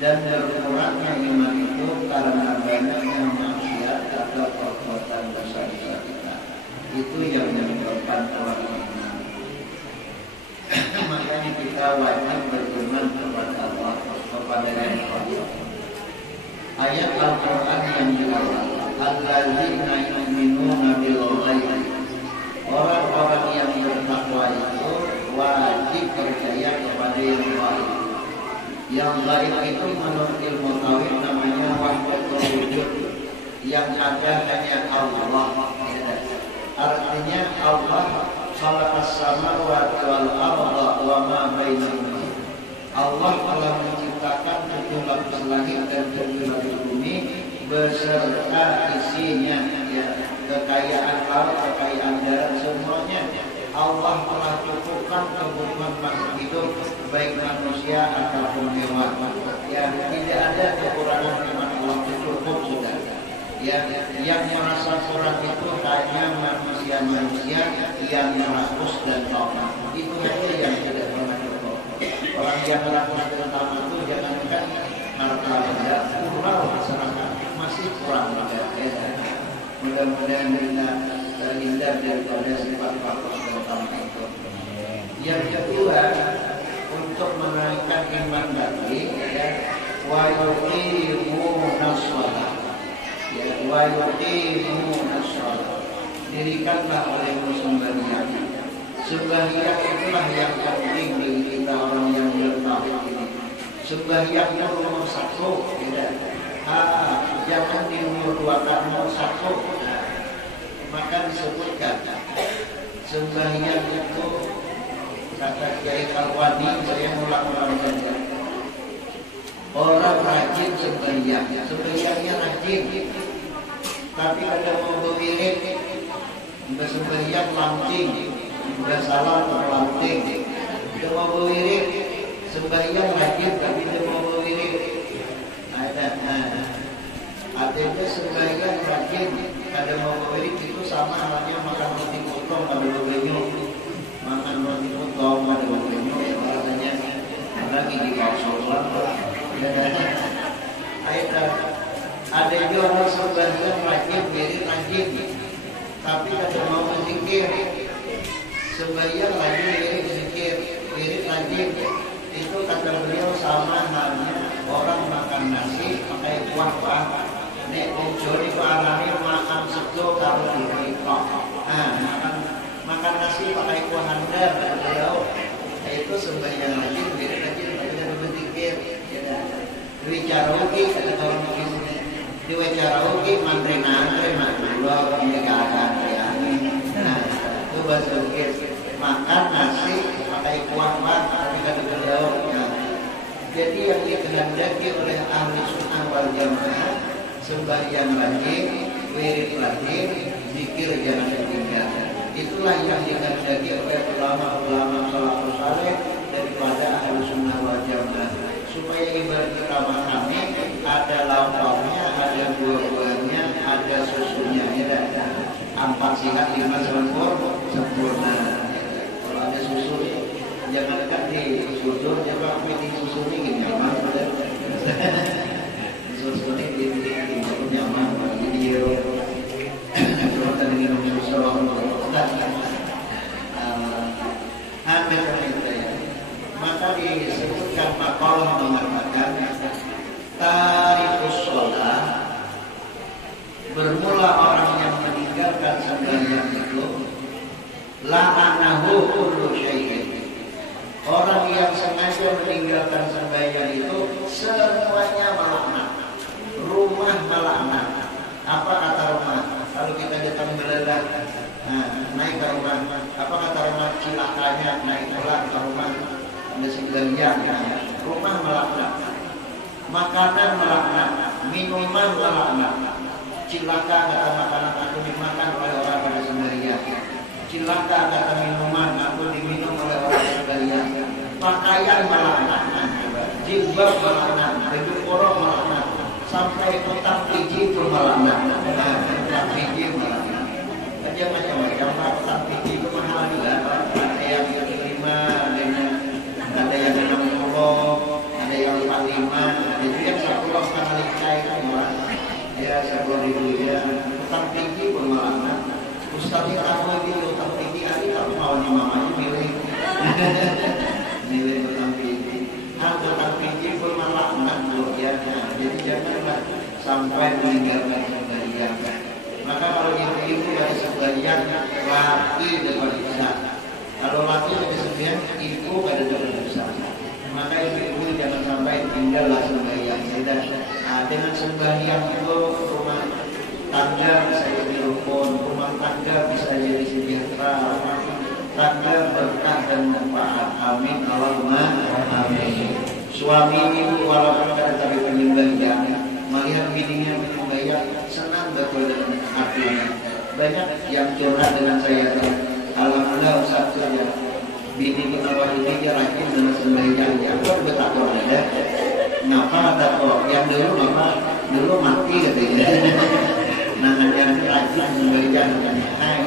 dan berkurangnya iman itu karena banyaknya maksiat atau perbuatan dosa-dosa kita. Itu yang menyebabkan orang beriman. Makanya kita wajib beriman kepada Allah, kepada yang Allah. Ayat Al-Quran yang dilawat, alladzina yu'minuna bil ghaib. Orang-orang yang bertakwa itu wajib percaya kepada yang gaib. Yang gaib itu menurut ilmu tauhid namanya wahdatul wujud. Yang ada hanya Allah. Artinya Allah khalaqas samawati wal arda wa ma bainahuma. Allah telah menciptakan 7 lapis langit dan 7 lapis bumi beserta isinya, ya, kekayaan laut, kekayaan darat, semuanya Allah telah cukupkan kebutuhan makhluk hidup, baik manusia ataupun hewan. Ya, tidak ada kekurangan iman Allah, cukup sudah. Ya, yang merasa kurang itu hanya manusia-manusia yang rakus dan lemah. Itu saja yang tidak pernah cukup. Orang yang rakus dan lemah itu jangankan harta benda, moral masyarakat masih kurang ada. Ya. Mudah-mudahan kita terhindar daripada sifat rakus dan lemah itu. Yang kedua, untuk menaikkan iman tadi, ya, wa yuqimuna shalah. Ya, wa yuqimuna shalah. Dirikanlah olehmu sembahyang. Sembahyang itulah yang penting bagi kita orang yang bertauhid ini. Sembahyang itu nomor 1, tidak. Jangan dinomor-2kan, nomor 1. Maka disebutkan sembahyang itu, kata Kiai Al-Wadi, saya ulang-ulang saja. Orang rajin sembahyang, sembahyangnya rajin, tapi ada mau berwirid, udah sembahyang langsing, udah salah langsing, udah mau berwirid, sembahyang rajin tapi udah mau berwirid. Artinya sembahyang rajin, ada mau berwirid itu sama halnya makan roti potong pada bebenyo, makan roti potong pada bebenyo, rasanya lagi di kausolan. Ada juga orang sembahyang rajin, wirid rajin, tapi kada mau berzikir. Sembahyang rajin, wirid berzikir, wirid rajin, itu kata beliau sama halnya orang makan nasi pakai kuah. Nek ojo niku arane makan sego karo dikok. Makan nasi pakai kuah handar, beliau itu sembahyang rajin, wirid rajin, tapi kada berzikir. Wicara ugi kata orang begini, diwawancara ugi mantri-mantri makhluk ini keadaan ya. Itu bahasa ugi makan nasi pakai kuah tapi kata beliau. Jadi yang dikehendaki oleh ahli sunnah wal jamaah, sembahyang rajin, wirid rajin, zikir jangan ketinggalan. Itulah yang dikehendaki oleh ulama-ulama salafus saleh daripada ahli sunnah wal jamaah. Supaya ibadah kita makan ada lauknya, ada buah-buahnya, ada susunya, ya. 4 sehat 5 sempurna. Kalau ada susu, jangan di susu, jangan di susu ini nyaman. Susu ini nyaman, video. Kalau tadi minum susu, ada kita ya. Maka disebutkan makalah mengatakan tarikus sholat, bermula orang yang meninggalkan sembahyang itu la'anahu kullu syai'in. Orang yang sengaja meninggalkan sembahyang itu semuanya melaknat. Rumah melaknat. Apa kata rumah? Kalau kita datang belajar, naik ke rumah, apa kata rumah? Cilakanya naik pulang ke rumah. Ada sembahyang, rumah melaknat, makanan melaknat, minuman melaknat. Cilaka kata makanan aku dimakan oleh orang pada sembahyang. Cilaka kata minuman aku diminum oleh orang sembahyang. Pakaian melaknat, jilbab melaknat, baju korong melaknat, sampai kotak biji pun melaknat. Kotak biji melaknat. Macam-macam kotak biji itu mahal juga. Ada yang 5, ada yang 60, ada yang 45, ada Ustaz ini aku ini utang tinggi, adik kamu maunya mamanya milih. Milih utang tinggi. Utang tinggi pun malah luar biasa. Jadi janganlah sampai meninggalkan sebagian. Maka kalau ibu-ibu dari sebagian laki depan dosa. Kalau laki dari sebagian ibu ada depan dosa. Maka ibu-ibu jangan sampai tinggallah sembahyang. Dengan sembahyang itu rumah tangga bisa jadi rukun, rumah tangga bisa jadi sejahtera, rumah tangga berkah dan manfaat. Amin Allahumma amin. Suami ibu walaupun kadang-kadang penyembah melihat bininya membayar senang betul dengan artinya. Banyak yang curhat dengan saya. Alhamdulillah Ustaz saja. Bini kita ini rajin dengan sembahyang. Aku betapa ada. Ngapa ada kok? Yang dulu mati katanya. Nah yang rajin sembahyang. Nah,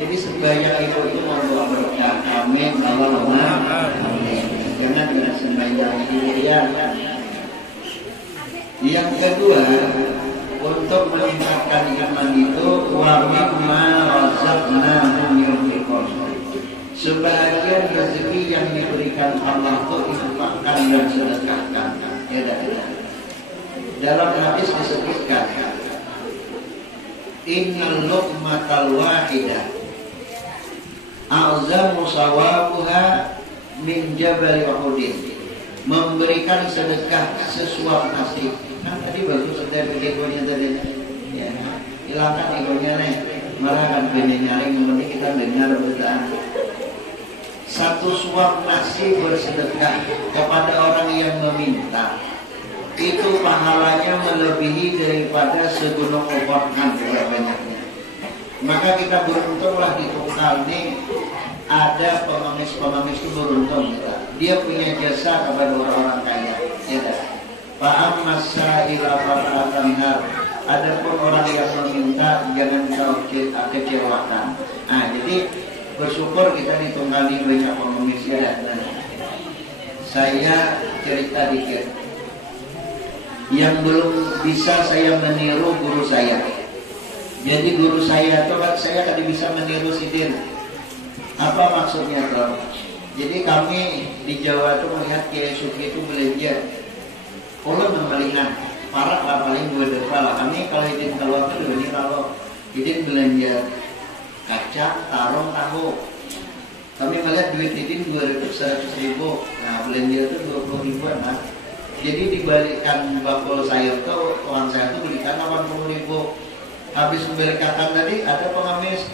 jadi sembahyang itu membawa berkah. Amin. Allahumma amin. Jangan dengan sembahyang ini ya. Yang kedua, untuk meningkatkan iman itu wa mimma razaqnahum yunfiqun. Sebagian rezeki yang diberikan Allah itu infakkan dan sedekahkan. Dalam hadis disebutkan, innal luqmatal wahidah a'zamu sawabuha min jabal Uhud. Memberikan sedekah sesuap nasi. Kan tadi bagus setiap egonya tadi. Ya, hilangkan egonya nih. Malah kan pengen nyaring, yang penting kita dengar berita. Satu suap nasi bersedekah kepada orang yang meminta, itu pahalanya melebihi daripada segunung Uhud banyaknya. Maka kita beruntunglah di Tungkal ini. Ada pengemis itu beruntung kita. Dia punya jasa kepada orang-orang kaya. Ya dah. Fa'am masaila fara'atanhar. Adapun orang yang meminta jangan kau kecewakan. Nah, jadi bersyukur kita ditunggangi banyak pengemis ya. Saya cerita dikit. Yang belum bisa saya meniru guru saya. Jadi guru saya itu kan saya tadi bisa meniru sidir. Apa maksudnya tuh? Jadi kami di Jawa itu melihat Kiai Sufi itu belanja. Kalau melihat parak lah paling 2 depa lah. Kami kalau izin keluar itu ini kalau izin belanja kacang, tarung, tahu. Kami melihat duit izin 200 ribu. Nah belanja itu 20 ribuan lah. Jadi dibalikkan bakul sayur tuh uang saya tuh belikan 80 ribu. Habis memberitakan tadi ada pengemis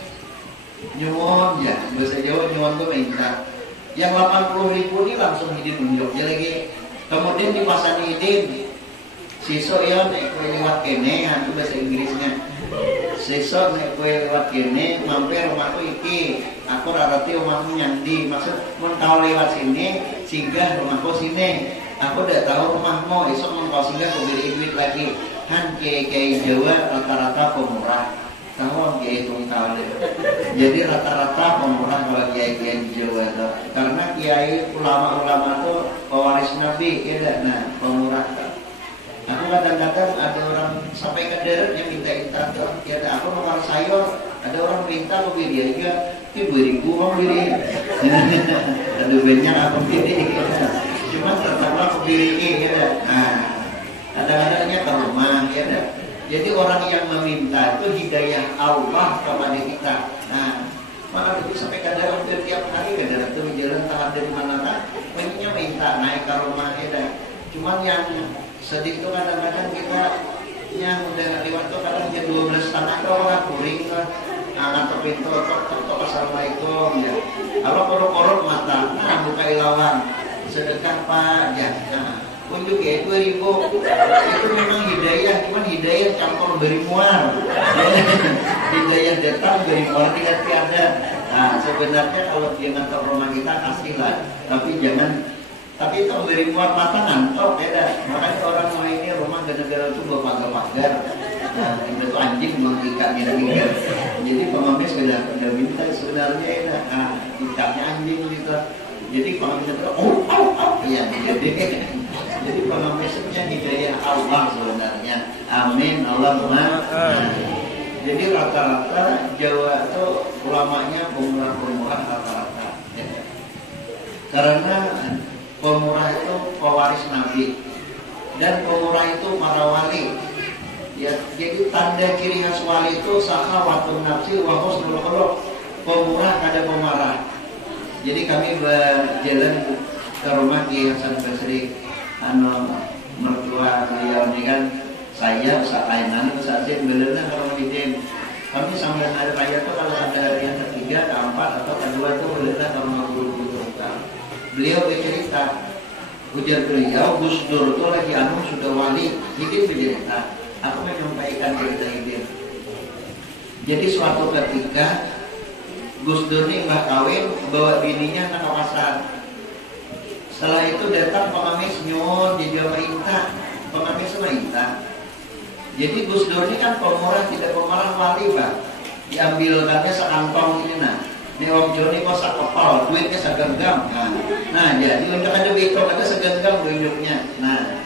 nyuwun ya, bahasa Jawa nyuwun tuh minta. Yang 80 ribu ini langsung hidin unjuk aja lagi. Kemudian dipasang hidin. Sisok ya naik kue lewat kene, itu bahasa Inggrisnya. Sisok naik kue lewat kene, mampir rumahku iki. Aku rarati rumahmu nyandi. Maksud mun kau lewat sini, singgah rumahku sini. Aku udah tahu rumahmu, esok mun kau singgah aku beli duit lagi. Kan kiai Jawa rata-rata pemurah. Tahu kiai Tungkal. Jadi rata-rata pemurah kalau kiai Jawa itu. Karena kiai ulama-ulama itu pewaris Nabi, ya nah pemurah. Aku kadang-kadang ada orang sampai ke darat yang minta intanto. Ya aku makan sayur, ada orang minta aku beli aja. Ini beriku mau beli. Ada banyak aku beli. Cuma terutama aku beli ya. Nah, kadang-kadangnya ke rumah ya. Jadi orang yang meminta itu hidayah Allah kepada kita. Nah, malah itu sampai kadang tiap hari kadang itu jalan tahan dari mana-mana, pengennya minta naik ke rumah ya. Cuman yang sedih itu kadang-kadang kita yang udah lewat tuh kadang jam 12 setengah itu orang kuring lah. Ngantuk pintu, tok assalamualaikum ya. Kalau korok-korok mata, nah buka ilawan, sedekah pak ya. Nah, unjuk ya 2.000 itu memang hidayah, cuman hidayah campur beri muar. Hidayah datang beri muar tidak tiada. Nah sebenarnya kalau dia ngantor rumah kita kasihlah, tapi jangan. Tapi itu beri muar mata ngantor beda. Makanya orang mau ini rumah gara-gara itu berpagar-pagar. Nah itu tuh anjing mengikatnya tinggal. Jadi pengemis sudah minta sebenarnya ya. Nah ikatnya anjing gitu. Jadi pengemis itu ya jadi pengemisnya hidayah Allah sebenarnya. Amin Allahumma. Jadi rata-rata Jawa itu ulamanya pemurah-pemurah rata-rata. Ya. Karena pemurah itu pewaris Nabi dan pemurah itu para wali. Ya, jadi tanda ciri khas wali itu sakhawatun nafsi wa husnul khuluq. Pemurah kada pemarah. Jadi kami berjalan ke rumah Ki Hasan Basri, mertua beliau ini kan saya Kainan Ustazin belerna kalau ngidin. Kami sampai hari raya itu kalau sampai hari yang ketiga, keempat atau kedua itu belerna kalau ngabul-ngabul. Beliau bercerita, ujar beliau Gus Dur itu lagi sudah wali, bikin bercerita. Aku menyampaikan cerita ini. Jadi suatu ketika Gus Dur ini mbak kawin bawa bininya ke pasar. Setelah itu datang pengemis nyun di pemerintah, pengemis pemerintah. Jadi Gus Dur ini kan pemurah, tidak pemarah wali pak. Diambilkannya sekantong ini nah. Ini Om Joni kok sakopal, duitnya segenggam kan. Nah jadi untuk ada hitung ada segenggam duitnya. Nah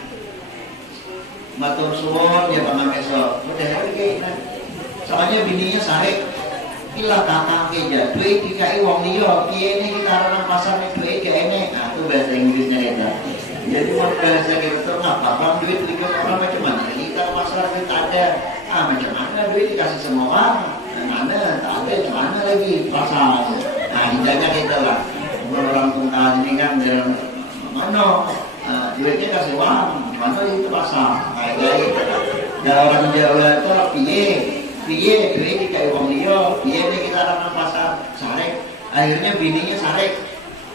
matur suwun dia pengemis so. Udah hari nah. Soalnya bininya sahik. Ilah kakak keja, duit dikai wong liya, piye ini kita orang pasar nih duit kayak ini, nah itu bahasa Inggrisnya ya. Jadi mau bahasa gitu ngapa bang duit dikai orang macam mana? Kita pasar duit ada, macam mana duit dikasih semua orang, mana tak ada, macam mana lagi pasar. Nah hidupnya kita lah, orang tunggal ini kan dari mana, duitnya kasih uang, mana itu pasar, kayak gitu. Dan orang Jawa itu piye duit dikai wong liya, piye nih kita orang pasar sarek. Akhirnya bininya sarek,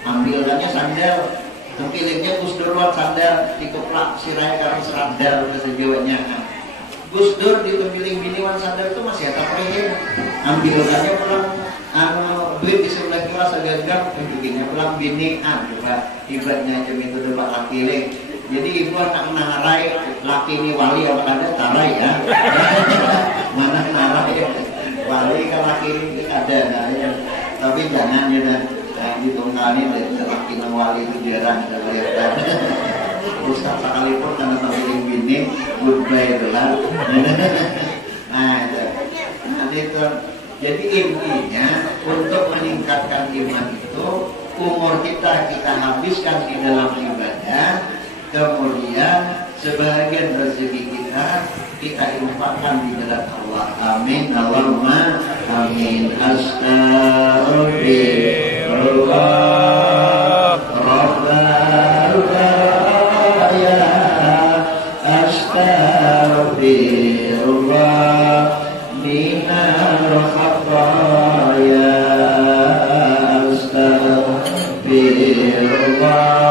ambilkannya sandal, kepilihnya Gus Dur sandal, dikeplak sirai karena serandal bahasa Jawanya. Gus Dur dikepilih bini wan sandal itu masih ada perihim, ambilkannya pulang duit di sebelah kira segenggam, bikinnya pulang bini, coba ibaratnya macam itu depan laki. Jadi ibu anak narai, laki ini wali apa ada tarai ya. Mana narai wali kan laki ini ada, nah, ya. Tapi jangan ya ditunggangi laki dan wali itu jarang kita lihat. Terus sekalipun karena sampai bini goodbye itulah. Nah itu. Jadi intinya untuk meningkatkan iman itu umur kita habiskan di dalam ibadah. Kemudian sebagian rezeki kita infakkan di jalan Allah. Amin. Allahumma amin. Astaghfirullah Rabbal baraya. Astaghfirullah minal khataya. Astaghfirullah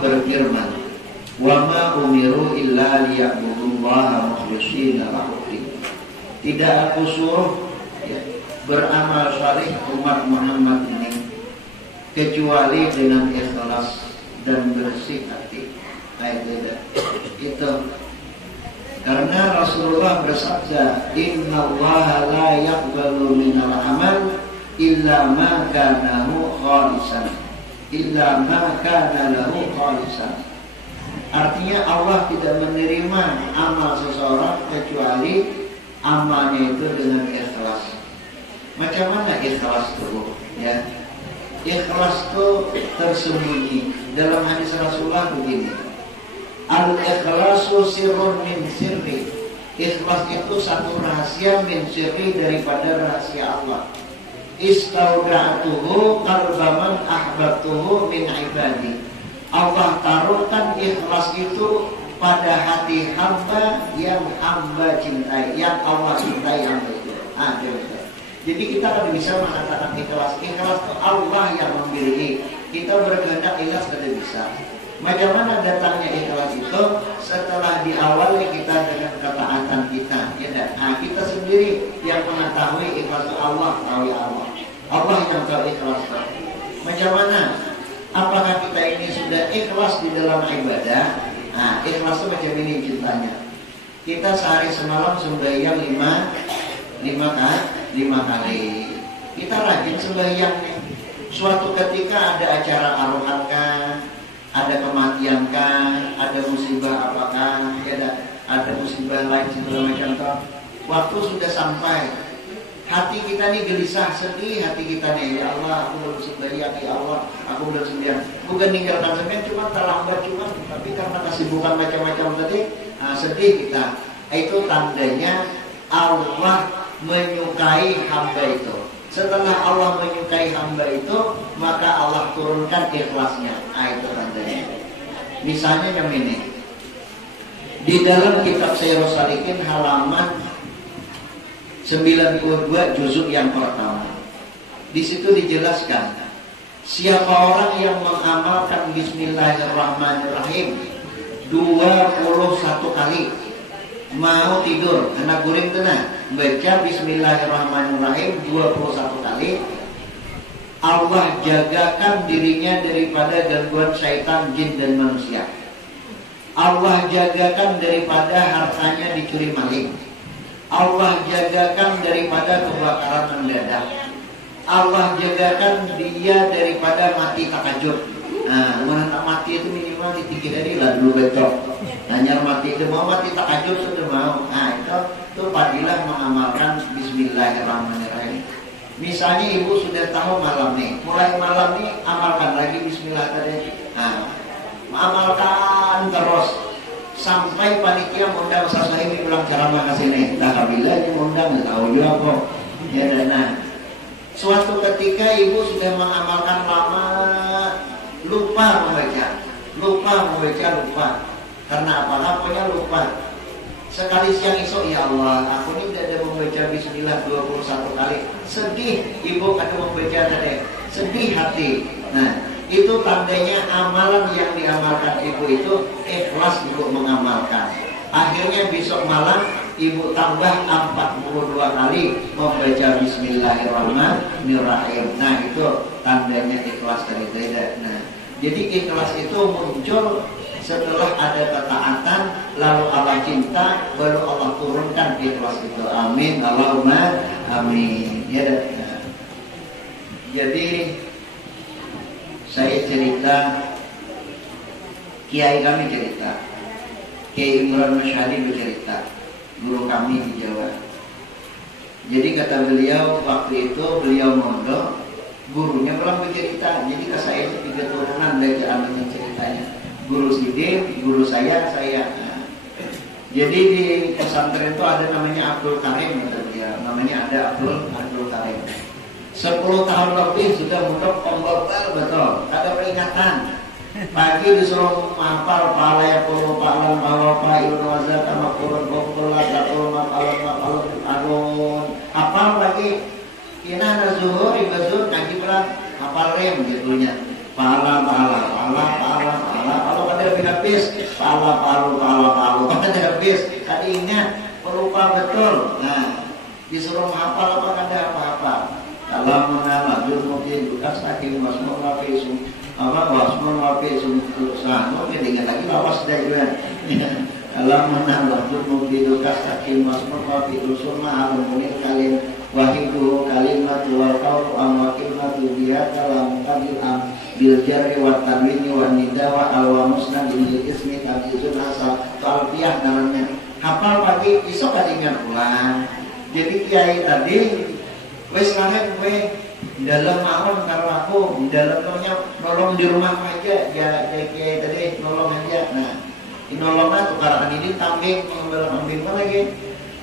berfirman, "Wa ma umiru illa liya'budullaha mukhlishina lahu-d-din." Tidak aku suruh beramal saleh umat Muhammad ini kecuali dengan ikhlas dan bersih hati. Itu karena Rasulullah bersabda, "Innallaha la yaqbalu minal amal illa ma kana khalisan." Illa ma kana lahu khalisan. Artinya Allah tidak menerima amal seseorang kecuali amalnya itu dengan ikhlas. Macam mana ikhlas itu? Ya, ikhlas itu tersembunyi. Dalam hadis Rasulullah begini, al-ikhlasu sirrun min sirri. Ikhlas itu satu rahasia min sirri daripada rahasia Allah. istauda'tuhu qalbaman ahbabtuhu min ibadi. Allah taruhkan ikhlas itu pada hati hamba yang hamba cintai, yang Allah cintai hamba itu. Jadi kita kan bisa mengatakan ikhlas. Ikhlas itu Allah yang memiliki. Kita berkehendak ikhlas tidak bisa. Bagaimana datangnya ikhlas itu? Setelah diawali kita dengan ketaatan kita, ya kan? Kita sendiri yang mengetahui ikhlas itu Allah, tahu Allah. Allah yang tahu ikhlas. Bagaimana? Apakah kita ini sudah ikhlas di dalam ibadah? Ikhlas itu macam ini cintanya. Kita sehari semalam sembahyang lima kali. Kita rajin sembahyang. Suatu ketika ada acara aruhan kan, ada kematian kan, ada musibah apakah, ya ada musibah lain segala macam toh. Waktu sudah sampai, hati kita nih gelisah, sedih hati kita nih, ya Allah, aku belum sembahyang, ya Allah, aku belum sembahyang. Bukan ninggalkan sembahyang, cuma terlambat cuma, tapi karena kesibukan macam-macam tadi, sedih kita. Itu tandanya Allah menyukai hamba itu. Setelah Allah menyukai hamba itu, maka Allah turunkan ikhlasnya. Itu tandanya. Misalnya yang ini, di dalam kitab Syairus Salikin halaman 92 juzuk yang pertama, di situ dijelaskan siapa orang yang mengamalkan Bismillahirrahmanirrahim 21 kali, mau tidur anak guring tenang baca Bismillahirrahmanirrahim 21 kali, Allah jagakan dirinya daripada gangguan syaitan, jin dan manusia. Allah jagakan daripada hartanya dicuri maling. Allah jagakan daripada kebakaran mendadak. Allah jagakan dia daripada mati takajub. Mana mati itu minimal di 3 hari lah dulu betul. Hanya mati itu mau mati takajub sudah mau. Itu fadilah mengamalkan Bismillahirrahmanirrahim. Misalnya ibu sudah tahu malam nih, mulai malam nih amalkan lagi Bismillah tadi. Amalkan terus sampai panitia undang Ustaz Sahimi pulang ceramah ke sini. Bila dia undang tahu juga kok. Ya dan suatu ketika ibu sudah mengamalkan lama, lupa membaca. Karena apa? Pokoknya lupa. Sekali siang esok, ya Allah, aku ini tidak ada membaca Bismillah 21 kali. Sedih, ibu kada membaca tadi. Sedih hati. Itu tandanya amalan yang diamalkan ibu itu ikhlas ibu mengamalkan. Akhirnya besok malam ibu tambah 42 kali membaca Bismillahirrahmanirrahim. Itu tandanya ikhlas dari tidak. Jadi ikhlas itu muncul setelah ada ketaatan, lalu Allah cinta, baru Allah turunkan ikhlas itu. Amin, Allahumma amin. Ya. Jadi saya cerita, kiai kami cerita, Kiai Imran Masyari bercerita, guru kami di Jawa. Jadi kata beliau, waktu itu beliau mondok, gurunya belum bercerita. Jadi ke saya itu 3 turunan dari amalnya ceritanya. Guru Sidin, guru saya. Jadi di pesantren itu ada namanya Abdul Karim, namanya ada Abdul Karim. 10 tahun lebih sudah mondok pembebal betul, ada peringatan. Pagi disuruh hafal pala ya puluh palan bahwa pa ilmu wazat sama kurun popular takul mapalon arun. Hafal pagi, kina ada zuhur, ibazur, ngaji berat, hafal rem gitunya. Pala kalau pada habis pala pada habis. Tadi ingat pelupa betul. Disuruh hafal apa kada apa-apa. Kalau menamajul mungkin bekas kaki masmur lapis wasmur lapis sanu dengan lagi lawas dajuan. Kalau menamajul mungkin bekas kaki masmur lapis sunna alumni kalim wahidu kalimat wal qaul amwakilmatu biha kalam qabil bil jarri wa tanwini wa nidawa al wa musnad bil ismi tamyizun asal talbiyah namanya. Hafal pagi esok kan ingat pulang. Jadi kiai tadi wes kangen gue dalam mahon karo aku di dalam nolong di rumah aja ya kiai tadi nolong aja. Di nolongnya tukaran ini tambing ambil lagi.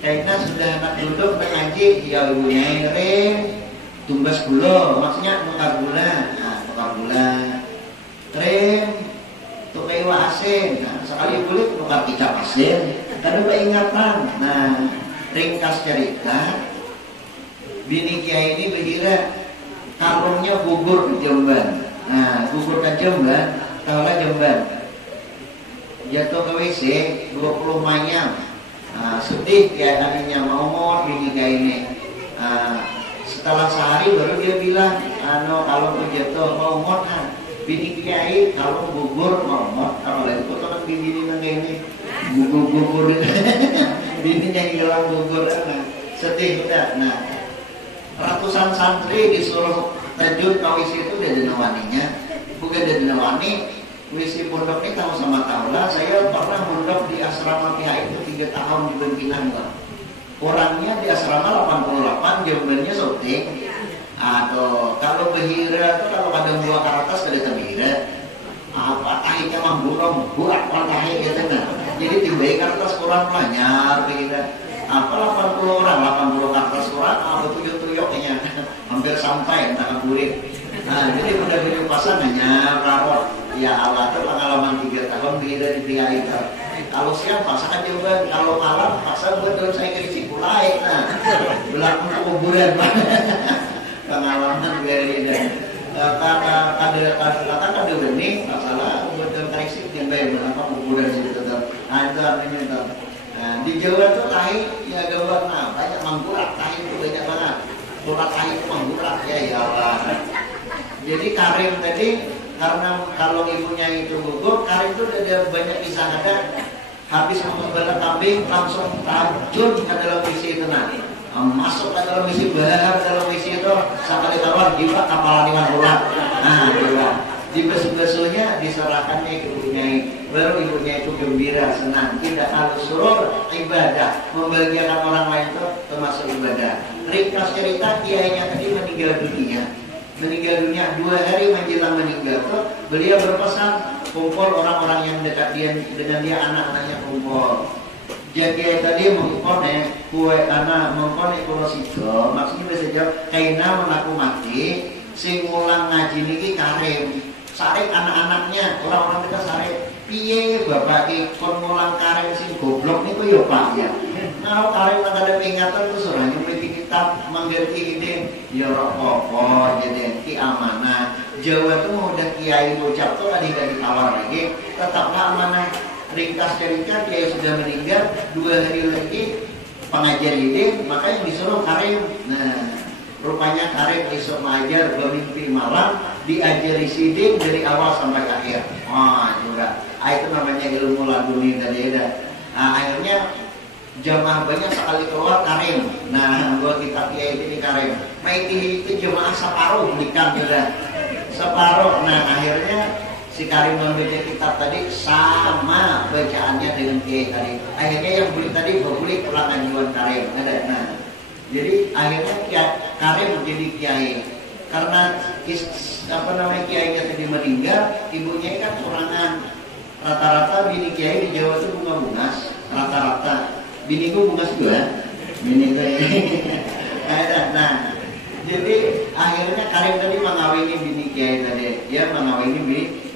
Karena sudah anak duduk ngaji ya ibunya rem tumbas gula, maksudnya tukar gula. Nah, tukar gula. Tren tukar iwak asin. Nah, sekali boleh tukar kicap asin. Karena peringatan. Nah, ringkas cerita, bini kiai ini berkira kalungnya gugur ke Jombang. Nah, gugur ke Jombang, tahulah Jombang. Jatuh ke WC 20 manyam. Nah, sedih kiai tadinya mau bini kiai ini. Setelah sehari baru dia bilang, kalau jatuh mau bini kiai kalau gugur mau kalau lain kok kan bini ini gugur bininya hilang gugur. Sedih udah. Nah, ratusan santri disuruh terjun ke WC itu dari nawaninya, bukan dari nawani. WC pondok ini tahu sama tahulah. Saya pernah mondok di asrama pihak itu 3 tahun di Bengkinan. Orangnya di asrama 88, jawabannya syuting. Atau kalau behira itu kalau kadang buah karatas kada tebira. Apa tahinya manggulong buat tahi gitu kan. Jadi tiba karatas kurang banyak behira. Apa 80 orang, 80 karatas kurang, apa tuyuk-tuyuknya hampir sampai entah kulit. Nah, jadi pada video pasangannya rawat. Ya Allah, itu pengalaman 3 tahun beda di pihak itu. Kalau siang pasangan jawaban, kalau malam pasangan betul saya kiri mulai. Nah, belakang kuburan. Pengalaman beda. Kata benih masalah betul koreksi yang baik berapa kuburan itu tetap. Nah, itu artinya itu. Nah, di Jawa itu tahi ya gambar banyak manggurak, tahi itu banyak banget. Surat tahi itu manggurak ya Allah. Jadi Karim tadi karena kalau ibunya itu gugur, Karim itu ada banyak kisah ada habis mengembala kambing langsung racun ke dalam isi itu nanti masuk ke dalam isi bahar dalam isi itu sampai keluar jiwa kapalan iwan ulat. Nah, jiwa di besu-besunya diserahkannya ke ibunya, baru ibunya itu gembira, senang, tidak harus surur ibadah, membahagiakan orang lain itu termasuk ibadah. Ringkas cerita kiainya tadi meninggal dunia 2 hari menjelang meninggal tuh beliau berpesan kumpul orang-orang yang dekat dia dengan dia, anak-anaknya kumpul. Jadi tadi mengkone kue anak mengkone kulo sido maksudnya saja kaina menaku mati sing mulang ngaji niki Karim sarek anak-anaknya orang-orang kita sarek piye bapak ki kon mulang Karim sing goblok niku yo Pak ya. Kalau Karim ada peringatan itu surah nyupliti kitab mengerti ini ya apa jadi ki amanah. Jawa itu udah kiai bocap tuh tadi gak ditawar lagi tetaplah amanah. Ringkas cerita kiai sudah meninggal 2 hari lagi pengajar ini maka yang disuruh Karim. Nah, rupanya Karim besok mengajar bermimpi malam diajari sidik dari awal sampai akhir. Juga itu namanya ilmu laduni dari ada. Nah, akhirnya jamaah banyak sekali keluar Karim. Nah, buat kitab kiai ini Karim. Itu jamaah separuh bukan juga separuh. Nah, akhirnya si Karim membaca kitab tadi sama bacaannya dengan kiai tadi. Akhirnya yang beli tadi boleh pulang ajuan Karim. Nah, jadi akhirnya Karim menjadi kiai karena kiainya tadi meninggal, ibunya kan kurangan. Rata-rata bini kiai di Jawa itu bunga-bungas. Rata-rata biniku bungas juga. Bini nah, jadi akhirnya Karim tadi mengawini bini kiai tadi. Dia mengawini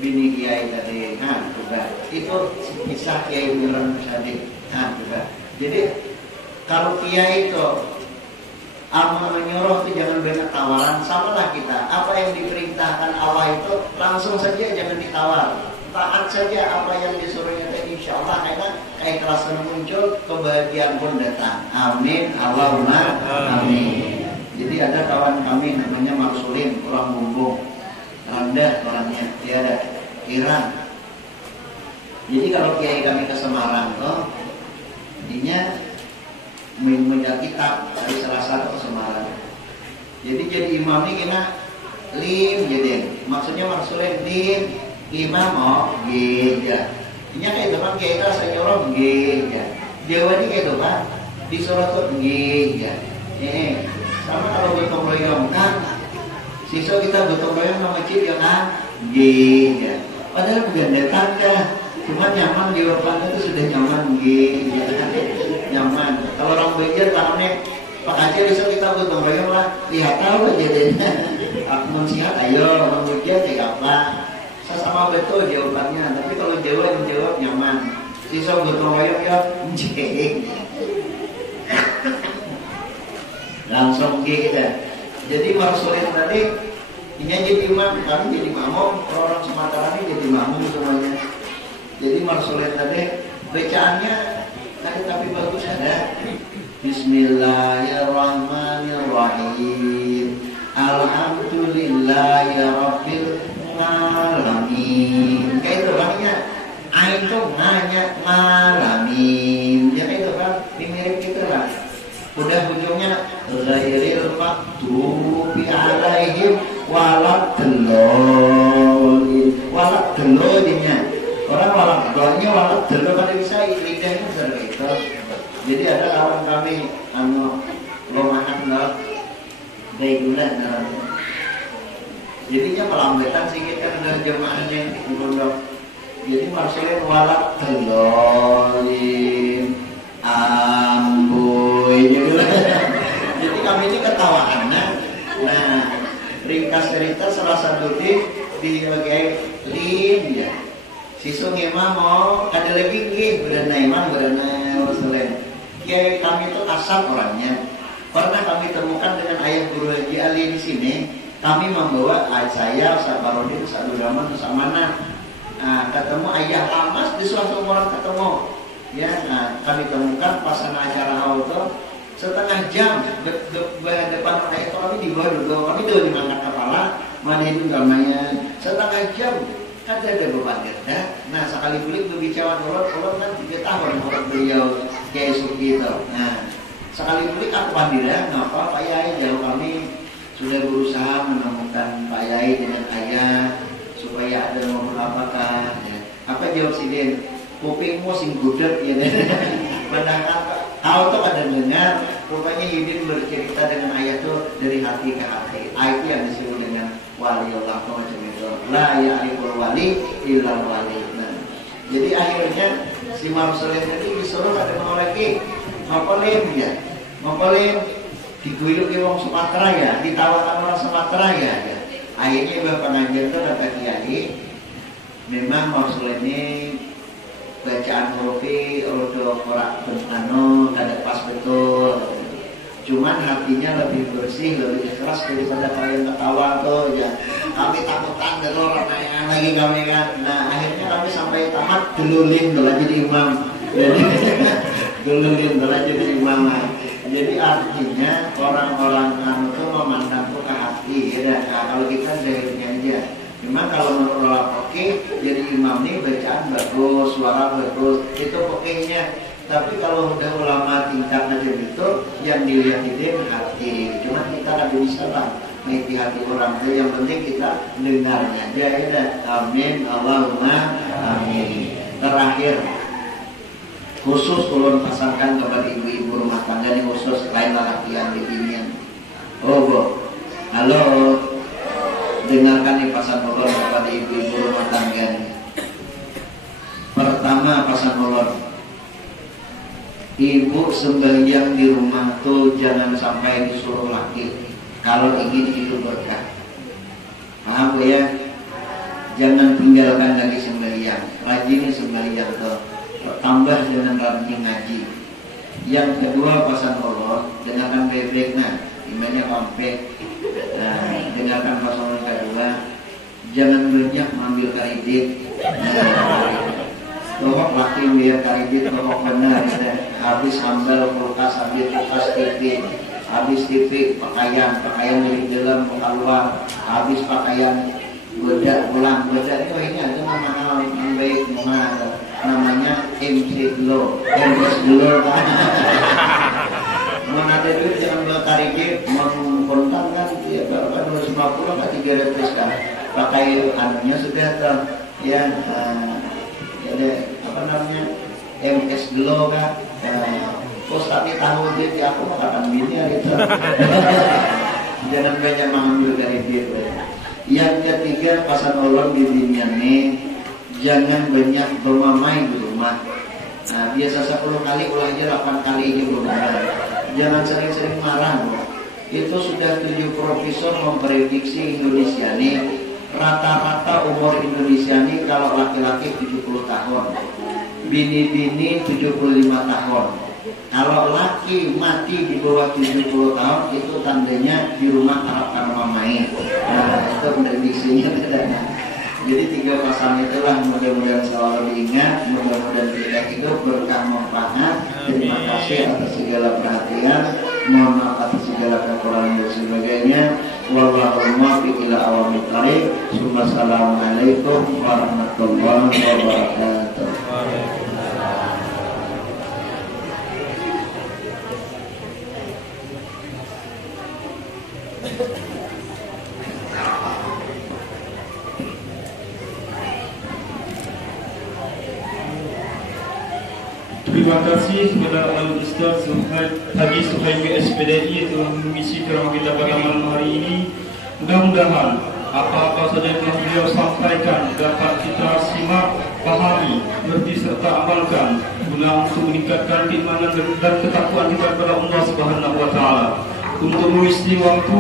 bini kiai tadi. Nah, juga itu kisah kiai Bulan Sadik. Nah, juga. Jadi kalau kiai itu amal menyuruh itu jangan banyak tawaran. Samalah kita. Apa yang diperintahkan Allah itu langsung saja jangan ditawar. Taat saja apa yang disuruhnya tadi. Insya Allah karena keikhlasan muncul, kebahagiaan pun datang. Amin. Allahumma amin. Jadi ada kawan kami namanya Marsulin, orang Bumbung, rendah orangnya, dia ada Iran. Jadi kalau kiai kami ke Semarang tuh, dinya membaca kitab dari Selasa ke Semarang. Jadi imam ini kena lim jadi, maksudnya Marsulin lim imam geja. Ini kayak teman kiai rasa nyorong geja. Jawa ini kayak tuh Pak, disuruh tuh geja. Sama kalau gotong royong kan, siswa kita gotong royong sama masjid ya kan, ya. Padahal bukan datang ya, cuma nyaman di depan itu sudah nyaman, ya. Nyaman. Kalau orang belajar tangannya Pak Aceh bisa kita gotong royong lah, lihat tahu aja deh. Aku sihat, ayo mengujian cek apa. Sama betul jawabannya, tapi kalau jawab nyaman. Sisa gotong royong ya, cek. Langsung kita. Jadi maksudnya tadi ini jadi imam, kami jadi makmum, orang Sumatera ini jadi makmum semuanya. Jadi maksudnya tadi bacaannya ada tapi bagus ada. Bismillahirrahmanirrahim. Alhamdulillahirabbil alamin. Kayak itu orangnya. Itu nanya alamin. Ya kayak itu kan, mirip gitu lah. Udah ujungnya ghairil maghdubi alaihim waladhdallin. Waladhdallinnya. Orang waladhdallinnya waladhdallin kan bisa lidahnya besar gitu. Jadi ada kawan kami lomahan lah dari gula namanya. Jadinya pelambatan sedikit kan udah jemaahnya diundang. Jadi maksudnya waladhdallin amboy gitu. Jadi kami ini ketawaannya. Nah, ringkas cerita salah satu di bagai lin ya. Sisu ngema mau ada lagi nggih berana iman berana Rasulullah. Kiai kami itu asal orangnya. Pernah kami temukan dengan ayah guru Haji Ali di sini. Kami membawa saya, Ustaz Barodin, Ustaz Abdurrahman, Ustaz Mana. Ketemu ayah Amas di suatu orang ketemu. Ya, kami temukan pasangan acara auto setengah jam depan ayah itu kami di bawah dulu. Kami tuh di mangkat kepala, mana itu namanya setengah jam. Kan ada beban kerja. Nah, sekali beli berbicara orang kan 3 tahun orang beliau Kiai Suki itu. Nah, sekali beli aku pandira, ngapa Pak Yai jauh kami sudah berusaha menemukan Pak Yai dengan ayah supaya ada ngobrol apakah. Ya. Apa jawab si Den? Kupingmu sing gudeg ya. Padahal kau tuh ada dengar, rupanya Yudin bercerita dengan ayah tuh dari hati ke hati. Itu yang disebut dengan wali Allah macam itu. La ya'riful wali illal wali. Nah, jadi akhirnya si Imam Soleh tadi disuruh ada mau lagi ngapalin ya. Ngapalin diguyur ke orang Sumatera ya, ditawarkan orang Sumatera ya. Akhirnya Bapak pengajar itu dapat kiai. Memang Imam Soleh ini bacaan hurufnya rodo korak benano kada pas betul. Cuman hatinya lebih bersih, lebih ikhlas daripada kalian ketawa tuh ya. Kami takutan dulu orang lagi kami kan. Nah akhirnya kami sampai tamat gelulin telah jadi imam. Jadi gelulin telah jadi imam. Jadi artinya orang-orang itu memandangku ke hati ya. Nah, kalau kita zahirnya aja. Memang kalau menurut orang oke, jadi imam nih bacaan bagus, suara bagus, itu pokoknya. Tapi kalau udah ulama tingkat macam itu, yang dilihat itu hati. Cuma kita nggak bisa lah mengikuti hati orang itu. Yang penting kita dengarnya aja ya. Amin, Allahumma amin. Terakhir, khusus ulun pasangkan kepada ibu-ibu rumah tangga ini khusus lain lelakian di binian. Oh, Bu. Halo. Dengarkan nih pasan ulun kepada ibu-ibu rumah tangga ini. Pertama pasan ulun, ibu sembahyang di rumah tuh jangan sampai disuruh laki kalau ingin hidup berkah. Paham Bu ya? Jangan tinggalkan lagi sembahyang, rajin sembahyang tuh, tambah dengan rajin ngaji. Yang kedua pasan ulun, dengarkan bebek nah, imannya komplek. Nah, dengarkan pasangan kedua, jangan banyak mengambil kredit. Pokok laki biar kredit pokok benar ya. Habis ambil kulkas, habis kulkas TV, habis TV pakaian dari dalam ke luar, habis pakaian bedak pulang bedak itu ini ada nama yang baik namanya MC Glow, MS Glow. Mau ada duit jangan buat kredit, mau kontak kan ya berapa 250 ke 300 kan. Pakai anunya sudah tuh ya. Ada apa namanya MS Glow kan. Terus tapi tahu dia aku kapan bini gitu. Jangan banyak mengambil dari dia. Yang ketiga pasan ulun di binian nih, jangan banyak bermamai di rumah. Nah biasa 10 kali ulah aja 8 kali di rumah. jangan sering-sering marah. Itu sudah 7 profesor memprediksi Indonesia ini rata-rata umur Indonesia ini kalau laki-laki 70 tahun, bini-bini 75 tahun. Kalau laki mati di bawah 70 tahun itu tandanya di rumah harapkan mamai. Nah, itu prediksinya katanya. Jadi 3 pasang itulah mudah-mudahan selalu diingat, mudah-mudahan kita hidup berkah manfaat. Terima kasih atas segala perhatian, mohon maaf atas segala kekurangan dan sebagainya. Wallahu muwaffiq ila aqwamit thoriq. Assalamualaikum warahmatullahi wabarakatuh. Terima kasih kepada Al-Ustaz Haji Suhaimi SPDI telah mengisi ceramah kita pada malam hari ini. Mudah-mudahan apa-apa saja yang telah beliau sampaikan dapat kita simak, pahami, mengerti serta amalkan guna untuk meningkatkan keimanan dan ketakwaan kita kepada Allah Subhanahu wa taala. Untuk mengisi waktu,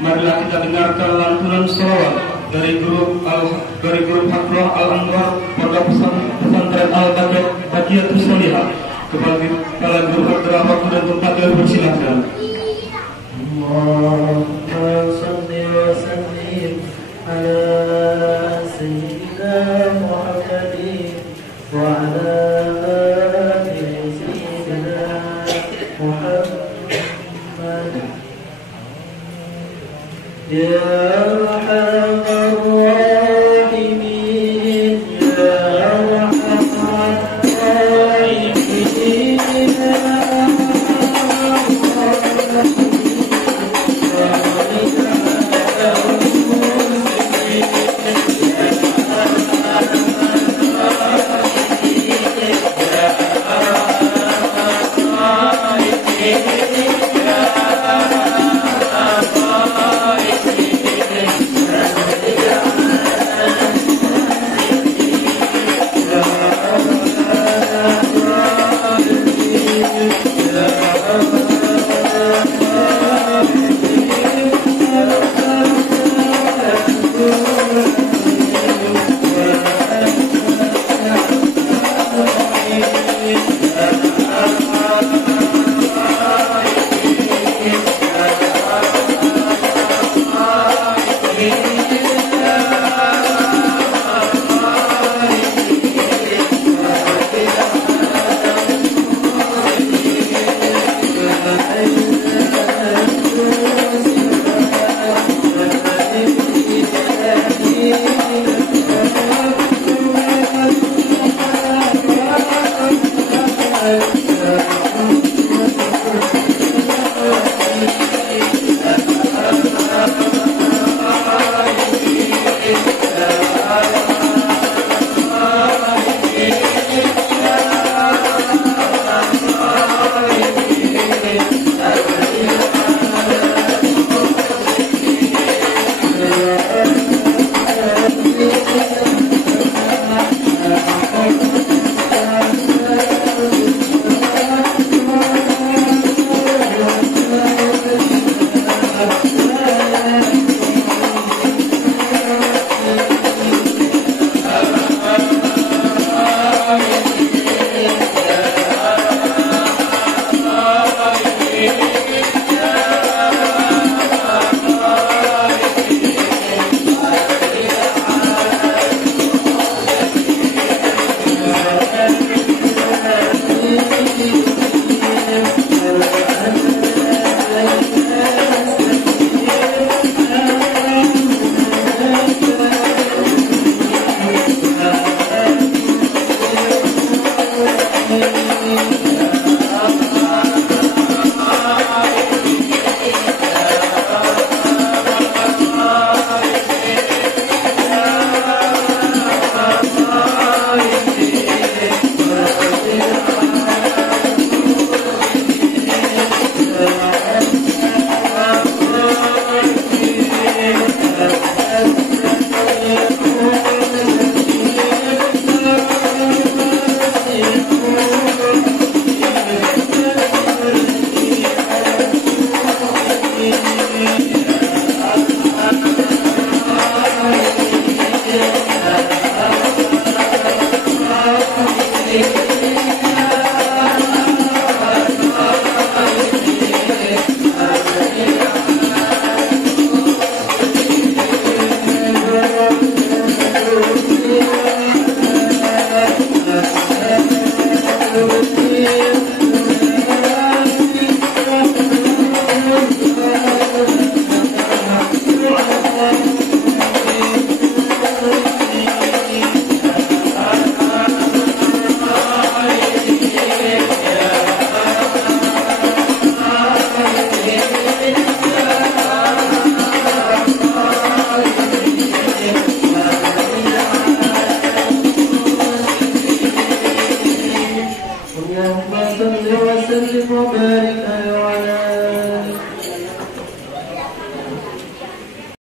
marilah kita dengarkan lantunan shalawat dari grup Hadrah Al-Anwar Pondok Pesantren Al-Baqiyatus Sholihah. Kepada grup Hadrah waktu dan tempat yang bersilakan. Allahumma shalli wa sallim ala sayyidina Muhammadin wa ala ali sayyidina Muhammad. Ya Arhamar Rahimin, ya Arhamar Rahimin, ya وبارك على